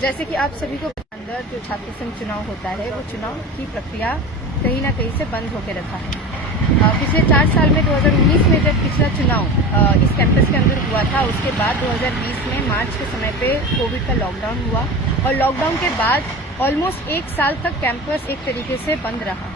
जैसे कि आप सभी को अंदर जो छात्र संघ चुनाव होता है वो चुनाव की प्रक्रिया कहीं ना कहीं से बंद होकर रखा है। पिछले 4 साल में 2019 में जब पिछला चुनाव इस कैंपस के अंदर हुआ था, उसके बाद 2020 में मार्च के समय पे कोविड का लॉकडाउन हुआ और लॉकडाउन के बाद ऑलमोस्ट 1 साल तक कैंपस एक तरीके से बंद रहा।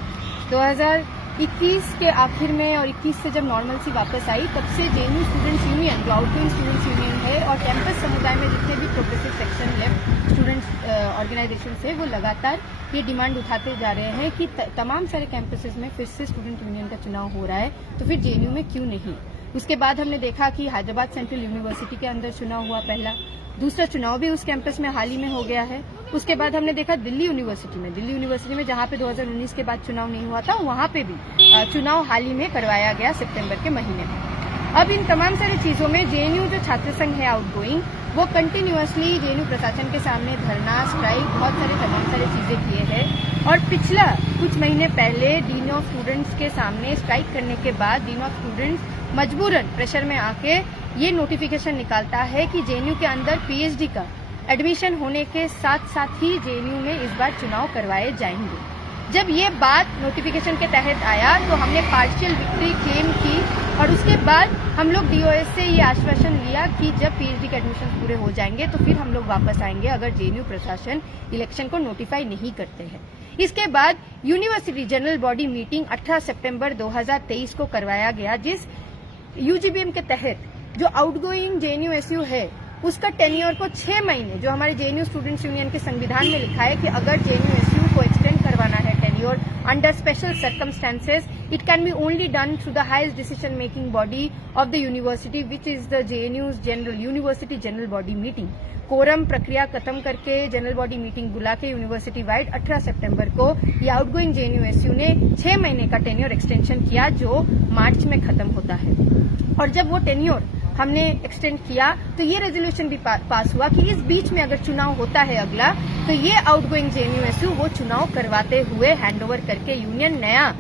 2021 के आखिर में और 21 से जब नॉर्मलसी वापस आई, तब से जेएनयू स्टूडेंट्स यूनियन, जो आउटगोइंग स्टूडेंट्स यूनियन है, और कैंपस समुदाय में जितने भी progressive section left students organisation है, वो लगातार ये डिमांड उठाते जा रहे हैं कि तमाम सारे कैंपसेस में फिर से स्टूडेंट यूनियन का चुनाव हो रहा है, तो फिर जेएनयू में क्यों नहीं। उसके बाद हमने देखा कि हैदराबाद सेंट्रल यूनिवर्सिटी के अंदर चुनाव हुआ पहला, दूसरा चुनाव भी उस कैंपस में हाल ही में हो गया है। उसके बाद हमने देखा दिल्ली यूनिवर्सिटी में जहां पे 2019 के बाद चुनाव नहीं हुआ था, वहां पे भी चुनाव हाल ही में करवाया गया सितंबर के महीने में। अब इन तमाम सारी चीजों में जेएनयू जो छात्र संघ है आउटगोइंग, वो कंटिन्यूअसली जेएनयू प्रशासन के सामने धरना, स्ट्राइक, बहुत सारे तमाम सारी चीजें किए हैं। और पिछला कुछ महीने पहले डीन ऑफ स्टूडेंट्स के सामने स्ट्राइक करने के बाद डीन ऑफ स्टूडेंट्स मजबूरन प्रेशर में आके ये नोटिफिकेशन निकालता है कि जेएनयू के अंदर पीएचडी का एडमिशन होने के साथ साथ ही जेएनयू में इस बार चुनाव करवाए जाएंगे। जब ये बात नोटिफिकेशन के तहत आया तो हमने पार्शियल विक्ट्री क्लेम की और उसके बाद हम लोग डीओएस से ये आश्वासन लिया कि जब पीएचडी के एडमिशन पूरे हो जाएंगे तो फिर हम लोग वापस आएंगे, अगर जेएनयू प्रशासन इलेक्शन को नोटिफाई नहीं करते हैं। इसके बाद यूनिवर्सिटी जनरल बॉडी मीटिंग 18 सितंबर 2023 को करवाया गया, जिस यूजीबीएम के तहत जो आउटगोइंग जेएनयू एसयू है उसका टेन्योर को 6 महीने, जो हमारे जेएनयू स्टूडेंट्स यूनियन के संविधान में लिखा है कि अगर जेएनयू एसयू को एक्सटेंड करवाना है tenure under special circumstances, it can be only done through the highest decision making body of the university which is the JNU's university general body meeting. Quorum प्रक्रिया खत्म करके जनरल बॉडी मीटिंग बुला के university wide 18 सितंबर को ये outgoing JNU SU ने 6 महीने का टेन्योर एक्सटेंशन किया, जो मार्च में खत्म होता है। और जब वो टेन्योर हमने एक्सटेंड किया तो ये रेजोल्यूशन भी पास हुआ कि इस बीच में अगर चुनाव होता है अगला, तो ये आउटगोइंग जेएनयू एसयू वो चुनाव करवाते हुए हैंडओवर करके यूनियन नया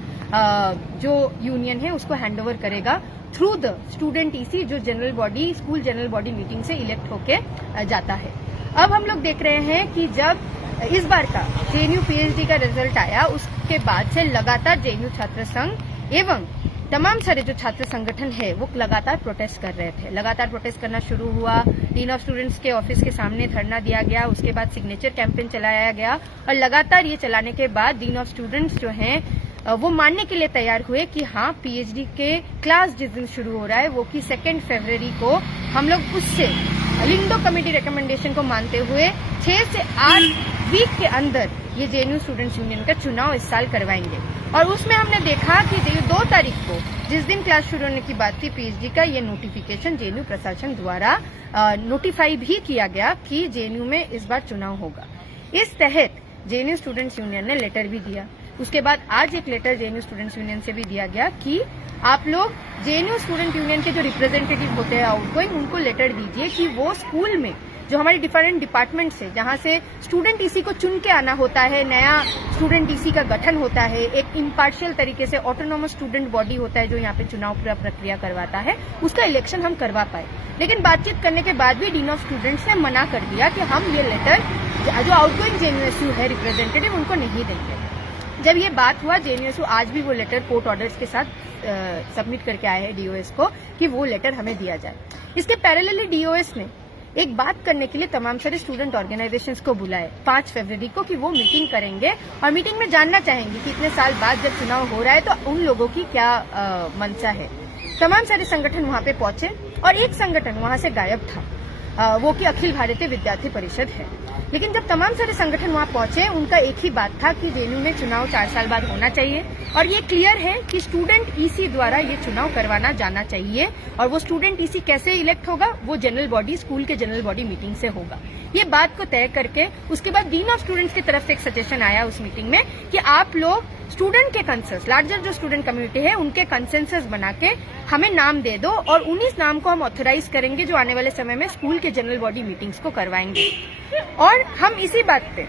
जो यूनियन है उसको हैंडओवर करेगा थ्रू द स्टूडेंट ईसी, जो general body school general body meeting से इलेक्ट होके जाता है। अब हम लोग देख रहे हैं कि जब इस बार का जेएनयू पीएचडी का रिजल्ट आया, उसके बाद से लगातार जेएनयू छात्र संघ एवं तमाम सारे जो छात्र संगठन है वो लगातार प्रोटेस्ट कर रहे थे। लगातार प्रोटेस्ट करना शुरू हुआ, डीन ऑफ स्टूडेंट्स के ऑफिस के सामने धरना दिया गया, उसके बाद सिग्नेचर कैंपेन चलाया गया और लगातार ये चलाने के बाद डीन ऑफ स्टूडेंट्स जो हैं वो मानने के लिए तैयार हुए कि हाँ, पीएचडी के क्लास जिस दिन शुरू हो रहा है वो कि 2 फरवरी को हम लोग उससे लिंडो कमेटी रिकमेंडेशन को मानते हुए 6 से 8 वीक के अंदर ये जेएनयू स्टूडेंट्स यूनियन का चुनाव इस साल करवाएंगे। और उसमें हमने देखा कि 2 तारीख को जिस दिन क्लास शुरू होने की बात थी पीएचडी का, ये नोटिफिकेशन जेएनयू प्रशासन द्वारा नोटिफाई भी किया गया कि जेएनयू में इस बार चुनाव होगा। इस तहत जेएनयू स्टूडेंट्स यूनियन ने लेटर भी दिया। उसके बाद आज एक लेटर जेएनयू स्टूडेंट्स यूनियन से भी दिया गया कि आप लोग जेएनयू स्टूडेंट यूनियन के जो रिप्रेजेंटेटिव होते हैं आउटगोइंग, उनको लेटर दीजिए कि वो स्कूल में जो हमारे डिफरेंट डिपार्टमेंट है, जहां से स्टूडेंट ईसी को चुन के आना होता है, नया स्टूडेंट ईसी का गठन होता है, एक इम्पार्शियल तरीके से ऑटोनोमस स्टूडेंट बॉडी होता है जो यहाँ पे चुनाव पूरा प्रक्रिया करवाता है, उसका इलेक्शन हम करवा पाए। लेकिन बातचीत करने के बाद भी डीन ऑफ स्टूडेंट्स ने मना कर दिया कि हम ये लेटर जो आउटगोइंग जेएनयू एसयू है रिप्रेजेंटेटिव, उनको नहीं देंगे। जब ये बात हुआ, जेएनयू एसयू आज भी वो लेटर कोर्ट ऑर्डर्स के साथ सबमिट करके आए हैं डीओएस को कि वो लेटर हमें दिया जाए। इसके पैरेलली डीओएस ने एक बात करने के लिए तमाम सारे स्टूडेंट ऑर्गेनाइजेशंस को बुलाए 5 फरवरी को कि वो मीटिंग करेंगे और मीटिंग में जानना चाहेंगे कि इतने साल बाद जब चुनाव हो रहा है तो उन लोगों की क्या मंशा है। तमाम सारे संगठन वहां पे पहुंचे और एक संगठन वहां से गायब था, वो कि अखिल भारतीय विद्यार्थी परिषद है। लेकिन जब तमाम सारे संगठन वहां पहुंचे, उनका एक ही बात था कि जेएनयू में चुनाव 4 साल बाद होना चाहिए और ये क्लियर है कि स्टूडेंट ईसी द्वारा ये चुनाव करवाना जाना चाहिए। और वो स्टूडेंट ईसी कैसे इलेक्ट होगा, वो जनरल बॉडी स्कूल के जनरल बॉडी मीटिंग से होगा। ये बात को तय करके उसके बाद डीन ऑफ स्टूडेंट्स की तरफ से एक सजेशन आया उस मीटिंग में कि आप लोग स्टूडेंट के कंसेंसस, लार्जर जो स्टूडेंट कम्युनिटी है उनके कंसेंसस बना के हमें नाम दे दो और 19 नाम को हम ऑथराइज करेंगे जो आने वाले समय में स्कूल के जनरल बॉडी मीटिंग्स को करवाएंगे। और हम इसी बात पे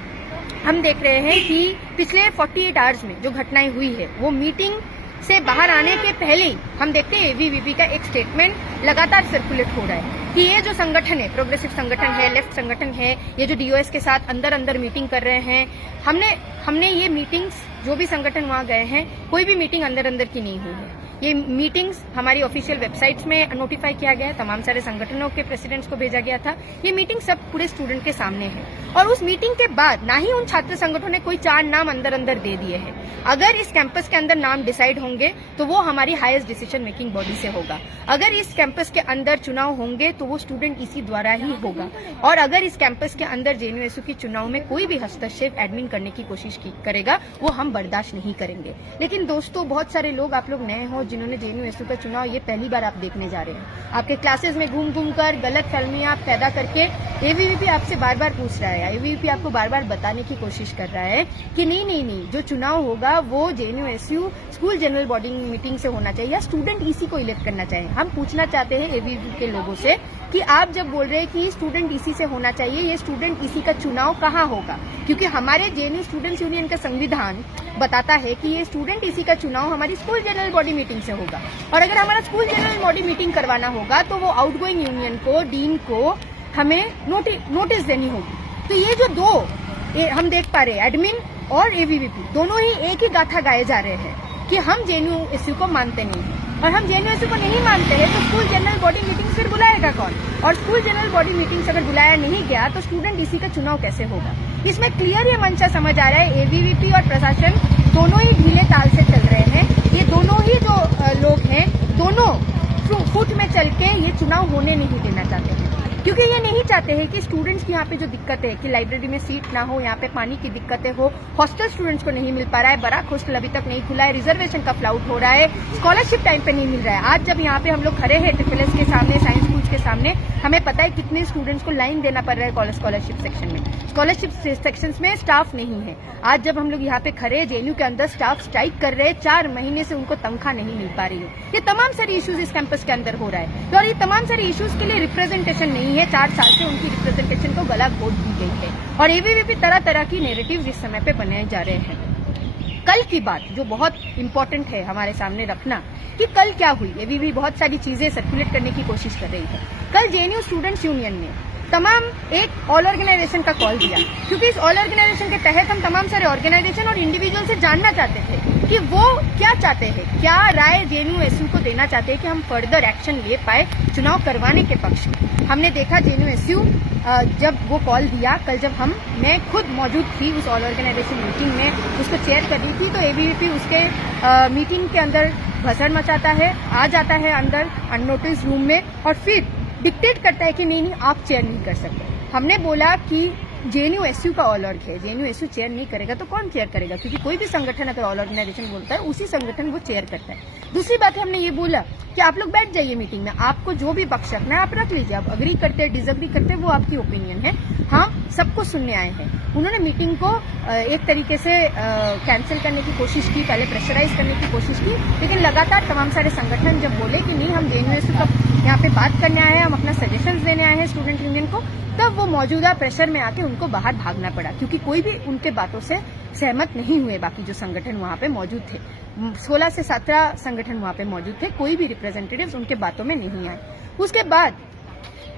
हम देख रहे हैं कि पिछले 48 आवर्स में जो घटनाएं हुई है वो मीटिंग से बाहर आने के पहले ही हम देखते हैं एबीवीपी का एक स्टेटमेंट लगातार सर्कुलेट हो रहा है कि ये जो संगठन है, प्रोग्रेसिव संगठन है, लेफ्ट संगठन है, ये जो डीओएस के साथ अंदर मीटिंग कर रहे हैं, हमने ये मीटिंग्स जो भी संगठन वहां गए हैं, कोई भी मीटिंग अंदर की नहीं हुई है। ये मीटिंग्स हमारी ऑफिशियल वेबसाइट्स में नोटिफाई किया गया है, तमाम सारे संगठनों के प्रेसिडेंट्स को भेजा गया था। ये मीटिंग सब पूरे स्टूडेंट के सामने है और उस मीटिंग के बाद ना ही उन छात्र संगठनों ने कोई 4 नाम अंदर दे दिए हैं। अगर इस कैंपस के अंदर नाम डिसाइड होंगे तो वो हमारी हाईएस्ट डिसीजन मेकिंग बॉडी से होगा। अगर इस कैंपस के अंदर चुनाव होंगे तो वो स्टूडेंट ईसी द्वारा ही होगा। और अगर इस कैंपस के अंदर जेएनयूएसयू की चुनाव में कोई भी हस्तक्षेप एडमिन करने की कोशिश करेगा वो हम बर्दाश्त नहीं करेंगे। लेकिन दोस्तों, बहुत सारे लोग, आप लोग नए हो जिन्होंने जेएनयूएसयू का चुनाव ये पहली बार आप देखने जा रहे हैं। आपके क्लासेस में घूम कर गलत फहमियां पैदा करके एबीवीपी आपसे बार बार पूछ रहा है, एबीवीपी आपको बार बार बताने की कोशिश कर रहा है कि नहीं, जो चुनाव होगा वो JNUSU school general body meeting से होना चाहिए या स्टूडेंट ईसी को इलेक्ट करना चाहिए। हम पूछना चाहते हैं एबीवीपी के लोगों से कि आप जब बोल रहे हैं कि स्टूडेंट ईसी से होना चाहिए, ये स्टूडेंट ईसी का चुनाव कहाँ होगा? क्योंकि हमारे जेएनयू स्टूडेंट्स यूनियन का संविधान बताता है कि ये स्टूडेंट ईसी का चुनाव हमारी स्कूल जनरल बॉडी मीटिंग से होगा। और अगर हमारा स्कूल जनरल बॉडी मीटिंग करवाना होगा तो वो आउटगोइंग यूनियन को, डीन को हमें नोटिस देनी होगी। तो ये जो दो हम देख पा रहे हैं, एडमिन और एबीवीपी दोनों ही एक ही गाथा गाए जा रहे हैं कि हम जेएनयूएसयू को मानते नहीं हैं। और हम जेएनयूएसयू को नहीं मानते हैं तो स्कूल जनरल बॉडी मीटिंग फिर बुलाएगा कौन? और स्कूल जनरल बॉडी मीटिंग से अगर बुलाया नहीं गया तो स्टूडेंट ईसी का चुनाव कैसे होगा? इसमें क्लियर ये मंशा समझ आ रहा है, एबीवीपी और प्रशासन दोनों ही ढीले ताल से चल रहे हैं। ये दोनों ही जो लोग हैं, दोनों फुट में चल के ये चुनाव होने नहीं देना चाहते हैं। क्योंकि ये नहीं चाहते हैं कि स्टूडेंट्स की यहाँ पे जो दिक्कत है कि लाइब्रेरी में सीट ना हो, यहाँ पे पानी की दिक्कतें हो, हॉस्टल स्टूडेंट्स को नहीं मिल पा रहा है, बराक हॉस्टल अभी तक नहीं खुला है, रिजर्वेशन का फ्लाउट हो रहा है, स्कॉलरशिप टाइम पे नहीं मिल रहा है। आज जब यहाँ पे हम लोग खड़े हैं ट्रिपल के सामने, साइंस स्कूल्स के सामने, हमें पता है कितने स्टूडेंट्स को लाइन देना पड़ रहा है कॉलेज स्कॉलरशिप सेक्शन में। स्कॉलरशिप सेक्शन में स्टाफ नहीं है। आज जब हम लोग यहाँ पे खड़े, जेएनयू के अंदर स्टाफ स्ट्राइक कर रहे हैं, 4 महीने से उनको तनख्वाह नहीं मिल पा रही है। ये तमाम सारे इश्यूज इस कैंपस के अंदर हो रहा है और ये तमाम सारे इश्यूज के लिए रिप्रेजेंटेशन नहीं है। 4 साल से उनकी रिप्रेजेंटेशन को गला घोट दी गई है और एबीवीपी तरह की नैरेटिव्स इस समय पे बनाए जा रहे हैं। कल की बात जो बहुत इंपॉर्टेंट है हमारे सामने रखना कि कल क्या हुई, एबीवीपी बहुत सारी चीजें सर्कुलेट करने की कोशिश कर रही है। कल जेएनयू स्टूडेंट्स यूनियन ने तमाम एक ऑल ऑर्गेनाइजेशन का कॉल दिया, क्योंकि इस ऑल ऑर्गेनाइजेशन के तहत हम तमाम सारे ऑर्गेनाइजेशन और इंडिविजुअल से जानना चाहते थे कि वो क्या चाहते हैं, क्या राय जेएनयूएसयू को देना चाहते हैं कि हम फर्दर एक्शन ले पाए चुनाव करवाने के पक्ष में। हमने देखा जेएनयूएसयू जब वो कॉल दिया, कल जब मैं खुद मौजूद थी उस ऑल ऑर्गेनाइजेशन मीटिंग में, उसको चेयर कर रही थी, तो एबीवीपी उसके मीटिंग के अंदर भसड़ मचाता है, आ जाता है अंदर अननोटिस रूम में और फिर डिक्टेट करता है कि नहीं आप चेयर नहीं कर सकते। हमने बोला कि जेएनयूएसयू का ऑल ऑर्ग है, जेएनयूएसयू चेयर नहीं करेगा तो कौन चेयर करेगा? क्योंकि कोई भी संगठन अगर ऑल ऑर्गेनाइजेशन बोलता है उसी संगठन वो चेयर करता है। दूसरी बात है, हमने ये बोला कि आप लोग बैठ जाइए मीटिंग में, आपको जो भी पक्ष रखना है आप रख लीजिए, आप अग्री करते हैं डिसअग्री करते हैं वो आपकी ओपिनियन है, हाँ सबको सुनने आए हैं। उन्होंने मीटिंग को एक तरीके से कैंसिल करने की कोशिश की, पहले प्रेशराइज करने की कोशिश की, लेकिन लगातार तमाम सारे संगठन जब बोले कि नहीं हम जेएनयूएसयू का यहाँ पे बात करने आए हैं, हम अपना सजेशंस देने आए हैं स्टूडेंट यूनियन को, तब वो मौजूदा प्रेशर में आके उनको बाहर भागना पड़ा, क्योंकि कोई भी उनके बातों से सहमत नहीं हुए। बाकी जो संगठन वहां पे मौजूद थे, 16 से 17 संगठन वहां पे मौजूद थे, कोई भी रिप्रेजेंटेटिव्स उनके बातों में नहीं आए। उसके बाद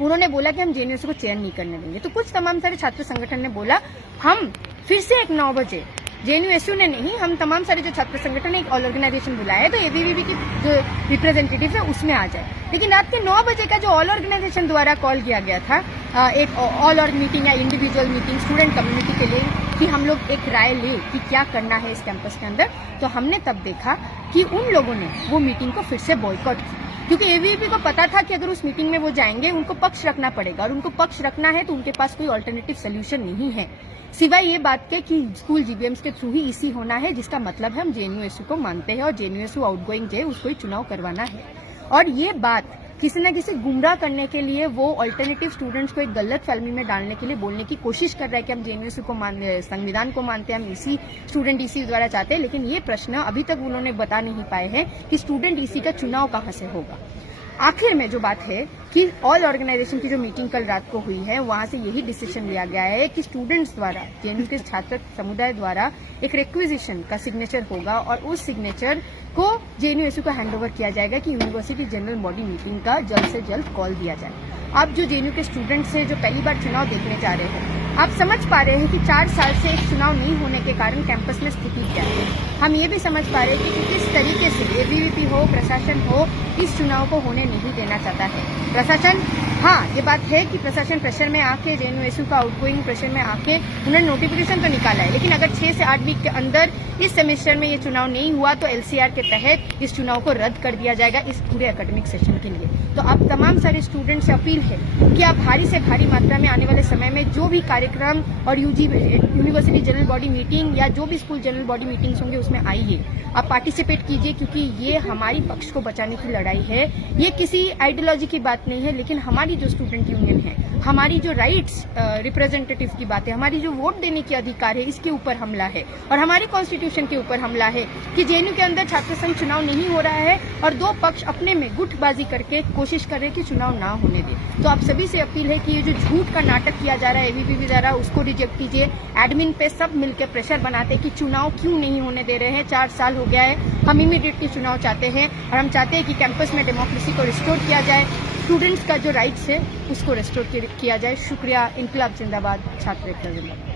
उन्होंने बोला कि हम जेएनयूएसयू को चेयर नहीं करने देंगे। तो कुछ तमाम सारे छात्र संगठन ने बोला हम फिर से एक 9 बजे, जेएनयूएसयू ने नहीं, हम तमाम सारे जो छात्र संगठन ने एक ऑल ऑर्गेनाइजेशन बुलाया है तो एबीवीपी की जो रिप्रेजेंटेटिव है उसमें आ जाए। लेकिन रात के 9 बजे का जो ऑल ऑर्गेनाइजेशन द्वारा कॉल किया गया था, एक ऑल ऑर्ग मीटिंग या इंडिविजुअल मीटिंग स्टूडेंट कम्युनिटी के लिए कि हम लोग एक राय ले कि क्या करना है इस कैंपस के अंदर, तो हमने तब देखा कि उन लोगों ने वो मीटिंग को फिर से बॉयकॉट की, क्योंकि एबीवीपी को पता था कि अगर उस मीटिंग में वो जाएंगे उनको पक्ष रखना पड़ेगा और उनको पक्ष रखना है तो उनके पास कोई अल्टरनेटिव सोल्यूशन नहीं है सिवाय ये बात के कि स्कूल जीबीएम्स के थ्रू ही ईसी होना है, जिसका मतलब है हम जेएनयूएसयू को मानते हैं और जेएनयूएसयू आउटगोइंग है, उसको ही चुनाव करवाना है। और ये बात किसी न किसी गुमराह करने के लिए वो अल्टरनेटिव स्टूडेंट्स को एक गलत फहमी में डालने के लिए बोलने की कोशिश कर रहा है कि हम जेएनयूएसयू को संविधान को मानते हैं, हम ईसी स्टूडेंट ईसी द्वारा चाहते हैं। लेकिन ये प्रश्न अभी तक उन्होंने बता नहीं पाए हैं कि स्टूडेंट ईसी का चुनाव कहाँ से होगा। आखिर में जो बात है कि ऑल ऑर्गेनाइजेशन की जो मीटिंग कल रात को हुई है, वहां से यही डिसीजन लिया गया है कि स्टूडेंट्स द्वारा, जेएनयू के छात्र समुदाय द्वारा एक रिक्विजिशन का सिग्नेचर होगा और उस सिग्नेचर को जेएनयू को हैंडओवर किया जाएगा कि यूनिवर्सिटी जनरल बॉडी मीटिंग का जल्द से जल्द कॉल दिया जाए। अब जो जेएनयू के स्टूडेंट्स हैं जो पहली बार चुनाव देखने जा रहे हैं, आप समझ पा रहे हैं कि 4 साल से एक चुनाव नहीं होने के कारण कैंपस में स्थिति क्या है। हम ये भी समझ पा रहे हैं कि किस तरीके से एबीवीपी हो, प्रशासन हो, इस चुनाव को होने नहीं देना चाहता है। प्रशासन, हाँ, ये बात है कि प्रशासन प्रेशर में आके, जेएनयू का आउटगोइंग प्रेशर में आके उन्होंने नोटिफिकेशन तो निकाला है, लेकिन अगर 6 से 8 वीक के अंदर इस सेमेस्टर में ये चुनाव नहीं हुआ तो एलसीआर के तहत इस चुनाव को रद्द कर दिया जाएगा इस पूरे एकेडमिक सेशन के लिए। तो आप तमाम सारे स्टूडेंट्स से अपील है कि आप भारी से भारी मात्रा में आने वाले समय में जो भी कार्यक्रम और यूनिवर्सिटी जनरल बॉडी मीटिंग या जो भी स्कूल जनरल बॉडी मीटिंग्स होंगे उसमें आइए, आप पार्टिसिपेट कीजिए, क्योंकि ये हमारी पक्ष को बचाने की लड़ाई है। ये किसी आइडियोलॉजी की बात नहीं है, लेकिन हमारी जो स्टूडेंट यूनियन है, हमारी जो राइट्स रिप्रेजेंटेटिव की बात है, हमारी जो वोट देने की अधिकार है, इसके ऊपर हमला है और हमारे कॉन्स्टिट्यूशन के ऊपर हमला है कि जेएनयू के अंदर छात्र संघ चुनाव नहीं हो रहा है और दो पक्ष अपने में गुटबाजी करके कोशिश कर रहे हैं कि चुनाव ना होने दे। तो आप सभी से अपील है कि ये जो झूठ का नाटक किया जा रहा है एबीवीपी द्वारा, उसको रिजेक्ट कीजिए। एडमिन पे सब मिलकर प्रेशर बनाते कि चुनाव क्यों नहीं होने दे रहे हैं, 4 साल हो गया है, हम इमीडिएटली चुनाव चाहते हैं और हम चाहते हैं कि कैंपस में डेमोक्रेसी को रिस्टोर किया जाए, स्टूडेंट्स का जो राइट्स है उसको रिस्टोर किया जाए। शुक्रिया। इनकलाब जिंदाबाद, छात्र एकता जिंदाबाद।